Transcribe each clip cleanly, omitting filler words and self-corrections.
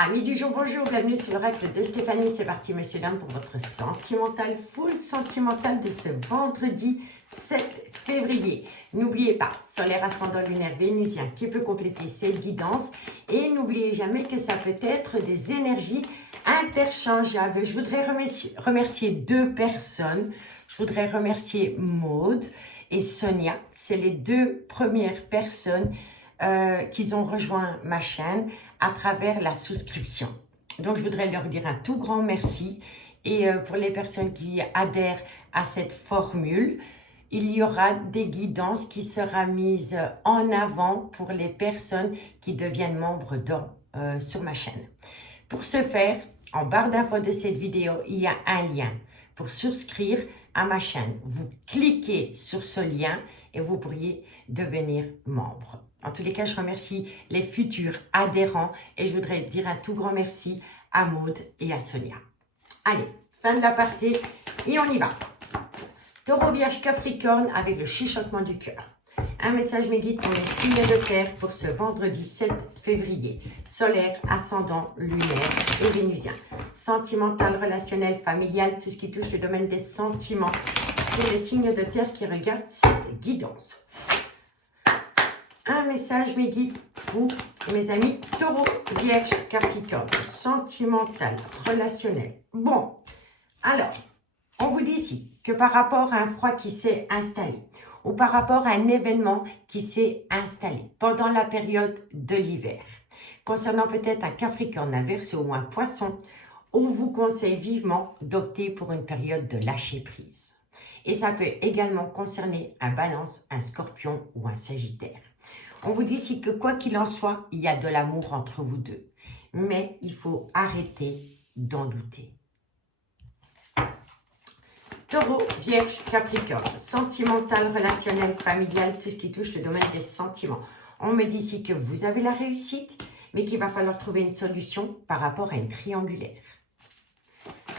Amis du jour, bonjour, bienvenue sur l'oracle de Stéphanie. C'est parti, monsieur, dame, pour votre sentimental, full sentimental de ce vendredi 7 février. N'oubliez pas, solaire, ascendant, lunaire, vénusien qui peut compléter cette guidance. Et n'oubliez jamais que ça peut être des énergies interchangeables. Je voudrais remercier deux personnes. Je voudrais remercier Maude et Sonia. C'est les deux premières personnes qui ont rejoint ma chaîne à travers la souscription. Donc, je voudrais leur dire un tout grand merci. Et pour les personnes qui adhèrent à cette formule, il y aura des guidances qui seront mises en avant pour les personnes qui deviennent membres sur ma chaîne. Pour ce faire, en barre d'infos de cette vidéo, il y a un lien pour souscrire à ma chaîne. Vous cliquez sur ce lien et vous pourriez devenir membre. En tous les cas, je remercie les futurs adhérents et je voudrais dire un tout grand merci à Maude et à Sonia. Allez, fin de la partie et on y va. Taureau, Vierge, Capricorne avec le chuchotement du cœur. Un message médite pour les signes de terre pour ce vendredi 7 février. Solaire, ascendant, lunaire et vénusien. Sentimental, relationnel, familial, tout ce qui touche le domaine des sentiments. Pour les signes de terre qui regardent cette guidance. Un message médite pour mes amis Taureau, Vierge, Capricorne. Sentimental, relationnel. Bon, alors, on vous dit ici que par rapport à un froid qui s'est installé, ou par rapport à un événement qui s'est installé pendant la période de l'hiver, concernant peut-être un Capricorne, un Verseau ou un Poisson, on vous conseille vivement d'opter pour une période de lâcher prise. Et ça peut également concerner un Balance, un Scorpion ou un Sagittaire. On vous dit ici que quoi qu'il en soit, il y a de l'amour entre vous deux. Mais il faut arrêter d'en douter. Taureau, Vierge, Capricorne, sentimental, relationnel, familial, tout ce qui touche le domaine des sentiments. On me dit ici que vous avez la réussite, mais qu'il va falloir trouver une solution par rapport à une triangulaire.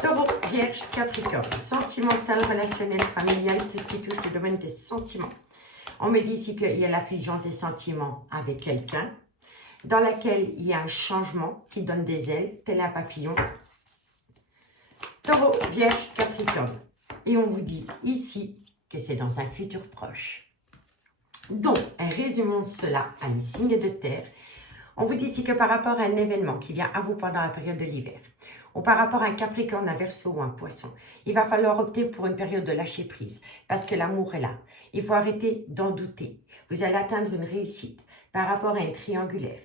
Taureau, Vierge, Capricorne, sentimental, relationnel, familial, tout ce qui touche le domaine des sentiments. On me dit ici qu'il y a la fusion des sentiments avec quelqu'un, dans laquelle il y a un changement qui donne des ailes, tel un papillon. Taureau, Vierge, Capricorne. Et on vous dit ici que c'est dans un futur proche. Donc, résumons cela à mes signes de terre. On vous dit ici que par rapport à un événement qui vient à vous pendant la période de l'hiver, ou par rapport à un Capricorne, un Verseau ou un Poisson, il va falloir opter pour une période de lâcher prise parce que l'amour est là. Il faut arrêter d'en douter. Vous allez atteindre une réussite par rapport à une triangulaire.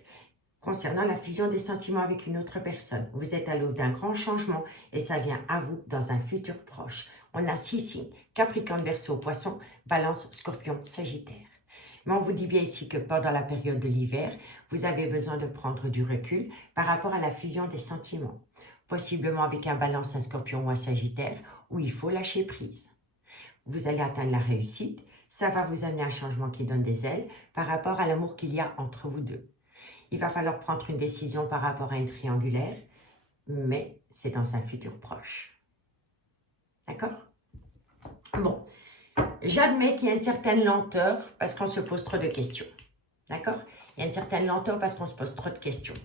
Concernant la fusion des sentiments avec une autre personne, vous êtes à l'aube d'un grand changement et ça vient à vous dans un futur proche. On a 6 signes, Capricorne, Verseau, Poisson, Balance, Scorpion, Sagittaire. Mais on vous dit bien ici que pendant la période de l'hiver, vous avez besoin de prendre du recul par rapport à la fusion des sentiments. Possiblement avec un Balance, un Scorpion ou un Sagittaire, où il faut lâcher prise. Vous allez atteindre la réussite, ça va vous amener un changement qui donne des ailes par rapport à l'amour qu'il y a entre vous deux. Il va falloir prendre une décision par rapport à une triangulaire, mais c'est dans un futur proche. D'accord? Bon, j'admets qu'il y a une certaine lenteur parce qu'on se pose trop de questions. D'accord? Il y a une certaine lenteur parce qu'on se pose trop de questions.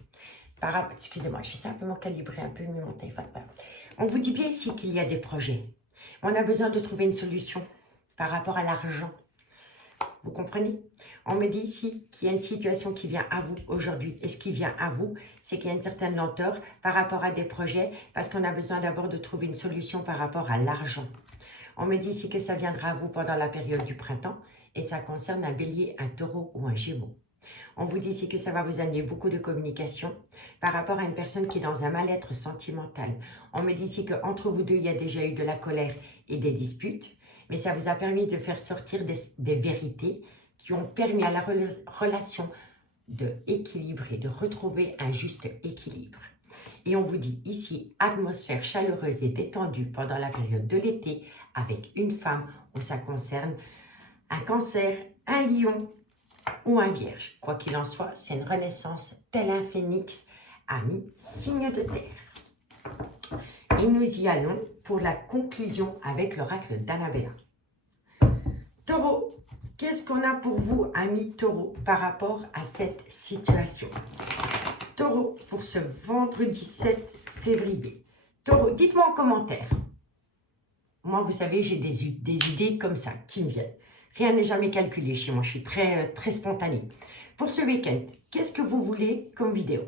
Excusez-moi, je vais simplement calibrer un peu mieux mon téléphone. Voilà. On vous dit bien ici qu'il y a des projets. On a besoin de trouver une solution par rapport à l'argent. Vous comprenez? On me dit ici qu'il y a une situation qui vient à vous aujourd'hui. Et ce qui vient à vous, c'est qu'il y a une certaine lenteur par rapport à des projets parce qu'on a besoin d'abord de trouver une solution par rapport à l'argent. On me dit ici que ça viendra à vous pendant la période du printemps et ça concerne un Bélier, un Taureau ou un Gémeaux. On vous dit ici que ça va vous amener beaucoup de communication par rapport à une personne qui est dans un mal-être sentimental. On me dit ici qu'entre vous deux, il y a déjà eu de la colère et des disputes, mais ça vous a permis de faire sortir des vérités qui ont permis à la relation de équilibrer, de retrouver un juste équilibre. Et on vous dit ici, atmosphère chaleureuse et détendue pendant la période de l'été avec une femme où ça concerne un Cancer, un Lion ou un Vierge. Quoi qu'il en soit, c'est une renaissance tel un phénix à mi-signe de terre. Et nous y allons pour la conclusion avec l'oracle d'Annabella. Taureau, qu'est-ce qu'on a pour vous, amis Taureau, par rapport à cette situation? Taureau, pour ce vendredi 7 février. Taureau, dites-moi en commentaire. Moi, vous savez, j'ai des idées comme ça qui me viennent. Rien n'est jamais calculé chez moi. Je suis très spontanée. Pour ce week-end, qu'est-ce que vous voulez comme vidéo?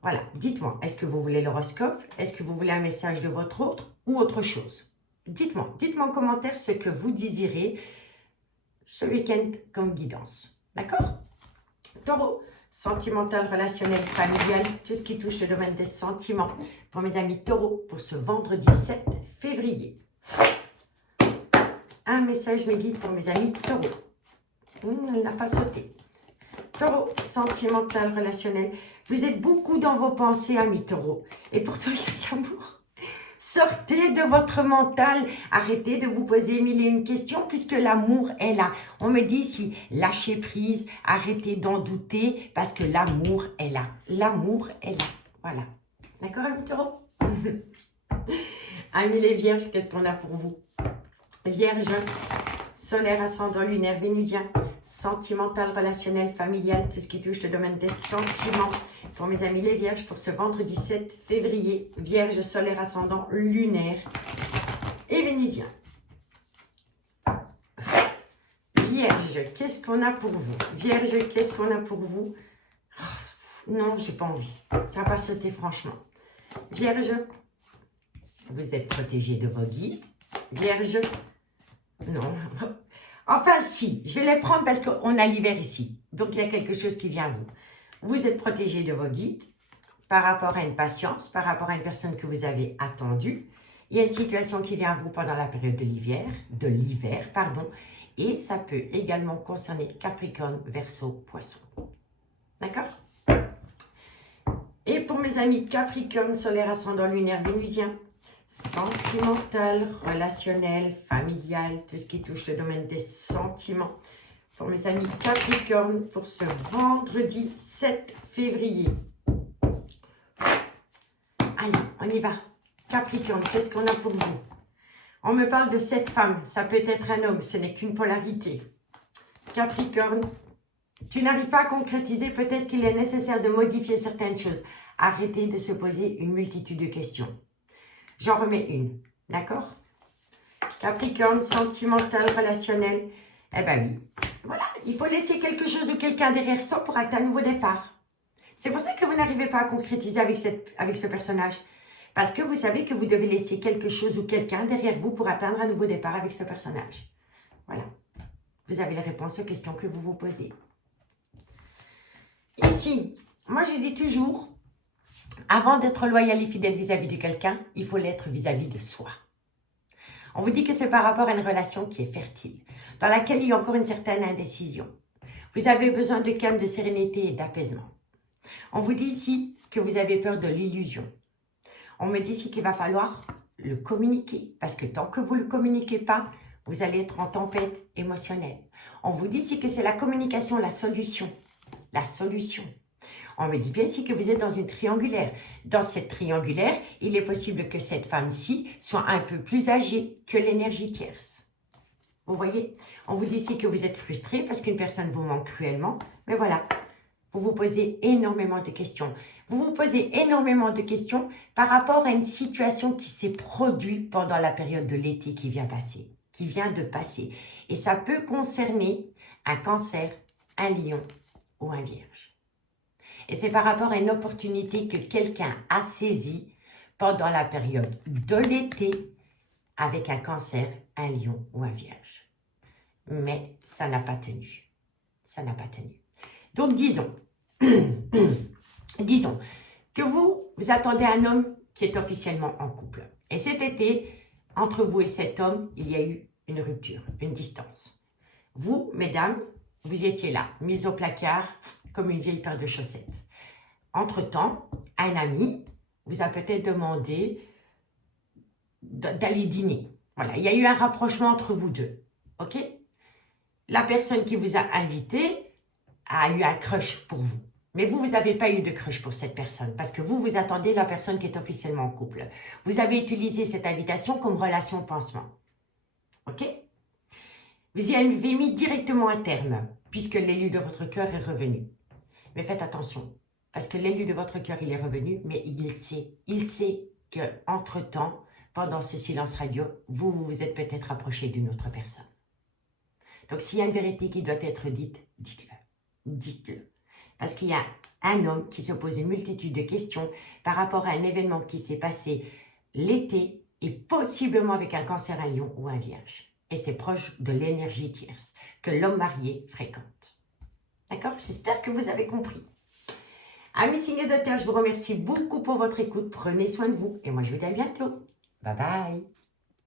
Voilà, dites-moi. Est-ce que vous voulez l'horoscope? Est-ce que vous voulez un message de votre autre ou autre chose? Dites-moi. Dites-moi en commentaire ce que vous désirez ce week-end comme guidance. D'accord? Taureau, sentimental, relationnel, familial, tout ce qui touche le domaine des sentiments. Pour mes amis taureaux, pour ce vendredi 7 février. Un message me guide pour mes amis taureaux. Elle n'a pas sauté. Taureau, sentimental, relationnel. Vous êtes beaucoup dans vos pensées, amis taureaux. Et pourtant, il y a de l'amour. Sortez de votre mental. Arrêtez de vous poser mille et une questions puisque l'amour est là. On me dit ici, lâchez prise, arrêtez d'en douter parce que l'amour est là. L'amour est là. Voilà. D'accord, amis taureaux? Amis les vierges, qu'est-ce qu'on a pour vous? Vierge, solaire, ascendant, lunaire, vénusien, sentimental, relationnel, familial, tout ce qui touche le domaine des sentiments. Pour mes amis les vierges, pour ce vendredi 7 février, vierge, solaire, ascendant, lunaire et vénusien. Vierge, qu'est-ce qu'on a pour vous? Vierge, qu'est-ce qu'on a pour vous? Oh, non, j'ai pas envie. Ça va pas sauter franchement. Vierge, vous êtes protégé de vos guides. Vierge, non. Enfin, si, je vais les prendre parce qu'on a l'hiver ici. Donc, il y a quelque chose qui vient à vous. Vous êtes protégé de vos guides par rapport à une patience, par rapport à une personne que vous avez attendue. Il y a une situation qui vient à vous pendant la période de l'hiver, et ça peut également concerner Capricorne, Verseau, Poisson. D'accord? Et pour mes amis Capricorne, solaire, ascendant, lunaire, vénusien, sentimental, relationnel, familial, tout ce qui touche le domaine des sentiments. Pour mes amis Capricorne, pour ce vendredi 7 février. Allez, on y va. Capricorne, qu'est-ce qu'on a pour vous? On me parle de cette femme, ça peut être un homme, ce n'est qu'une polarité. Capricorne, tu n'arrives pas à concrétiser, peut-être qu'il est nécessaire de modifier certaines choses. Arrêtez de se poser une multitude de questions. J'en remets une, d'accord? Capricorne, sentimental, relationnel. Eh bien oui, voilà, il faut laisser quelque chose ou quelqu'un derrière soi pour acter un nouveau départ. C'est pour ça que vous n'arrivez pas à concrétiser avec ce personnage. Parce que vous savez que vous devez laisser quelque chose ou quelqu'un derrière vous pour atteindre un nouveau départ avec ce personnage. Voilà, vous avez les réponses aux questions que vous vous posez. Ici, moi je dis toujours, avant d'être loyal et fidèle vis-à-vis de quelqu'un, il faut l'être vis-à-vis de soi. On vous dit que c'est par rapport à une relation qui est fertile, dans laquelle il y a encore une certaine indécision. Vous avez besoin de calme, de sérénité et d'apaisement. On vous dit ici que vous avez peur de l'illusion. On me dit ici qu'il va falloir le communiquer, parce que tant que vous ne le communiquez pas, vous allez être en tempête émotionnelle. On vous dit ici que c'est la communication, la solution. La solution. On me dit bien ici que vous êtes dans une triangulaire. Dans cette triangulaire, il est possible que cette femme-ci soit un peu plus âgée que l'énergie tierce. Vous voyez? On vous dit ici que vous êtes frustré parce qu'une personne vous manque cruellement. Mais voilà, vous vous posez énormément de questions. Vous vous posez énormément de questions par rapport à une situation qui s'est produite pendant la période de l'été qui vient de passer. Et ça peut concerner un cancer, un lion ou un vierge. Et c'est par rapport à une opportunité que quelqu'un a saisie pendant la période de l'été avec un cancer, un lion ou un vierge. Mais ça n'a pas tenu. Ça n'a pas tenu. Donc disons, disons que vous attendez un homme qui est officiellement en couple. Et cet été, entre vous et cet homme, il y a eu une rupture, une distance. Vous, mesdames, vous étiez là, mise au placard comme une vieille paire de chaussettes. Entre-temps, un ami vous a peut-être demandé d'aller dîner. Voilà, il y a eu un rapprochement entre vous deux. Ok? La personne qui vous a invité a eu un crush pour vous. Mais vous n'avez pas eu de crush pour cette personne parce que vous attendez la personne qui est officiellement en couple. Vous avez utilisé cette invitation comme relation pansement. Ok? Vous y avez mis directement un terme puisque l'élu de votre cœur est revenu. Mais faites attention. Parce que l'élu de votre cœur, il est revenu, mais il sait qu'entre-temps, pendant ce silence radio, vous vous êtes peut-être rapproché d'une autre personne. Donc, s'il y a une vérité qui doit être dite, dites-le. Dites-le. Parce qu'il y a un homme qui se pose une multitude de questions par rapport à un événement qui s'est passé l'été et possiblement avec un cancer, un lion ou un vierge. Et c'est proche de l'énergie tierce que l'homme marié fréquente. D'accord? J'espère que vous avez compris. Amis signes de terre, je vous remercie beaucoup pour votre écoute. Prenez soin de vous et moi je vous dis à bientôt. Bye bye.